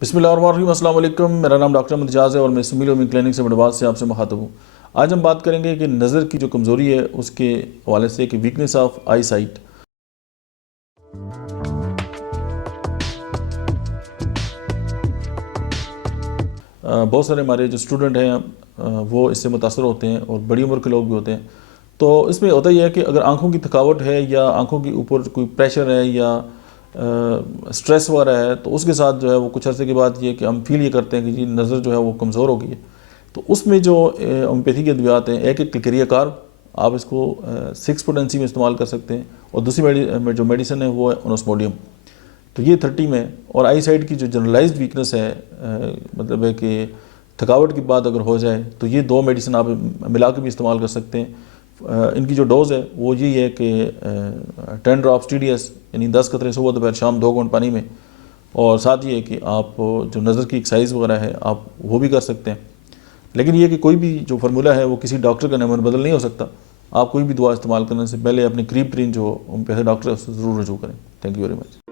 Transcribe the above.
बिस्मिल्लाहिर्रहमानिर्रहीम, अस्सलाम वालेकुम। मेरा नाम डॉक्टर अहमद इजाज़ है और मैं सिमिल होमियो क्लिनिक से बड़वाज से आपसे मुखातब हूँ। आज हम बात करेंगे कि नज़र की जो कमज़ोरी है उसके हवाले से कि वीकनेस ऑफ आई साइट। बहुत सारे हमारे जो स्टूडेंट हैं वो इससे मुतासर होते हैं और बड़ी उम्र के लोग भी होते हैं। तो इसमें होता यह है कि अगर आँखों की थकावट है या आँखों के ऊपर कोई प्रेशर है या स्ट्रेस वगैरह है, तो उसके साथ जो है वो कुछ अर्से के बाद ये कि हम फील ये करते हैं कि जी नज़र जो है वो कमज़ोर हो गई है। तो उसमें जो होम्योपैथी के अद्वियात हैं, एक क्लिकरिया कार्ब, आप इसको 6 पोटेंसी में इस्तेमाल कर सकते हैं, और दूसरी जो मेडिसिन है वो है ओनोस्मोडियम। तो ये 30 में। और आई साइड की जो जनरलाइज्ड वीकनेस है, मतलब है कि थकावट की बात अगर हो जाए तो ये दो मेडिसिन आप मिला के भी इस्तेमाल कर सकते हैं। इनकी जो डोज़ है वो यही है कि 10 ड्रॉप्स TDS, यानी 10 कतरे सुबह दोपहर शाम 2 घंटे पानी में। और साथ ये है कि आप जो नज़र की एक्सरसाइज वगैरह है आप वो भी कर सकते हैं। लेकिन ये कि कोई भी जो फार्मूला है वो किसी डॉक्टर का नंबर बदल नहीं हो सकता। आप कोई भी दवा इस्तेमाल करने से पहले अपने करीब तरीन जो होम्योपैथी डॉक्टर है उससे ज़रूर रजू करें। Thank you very much.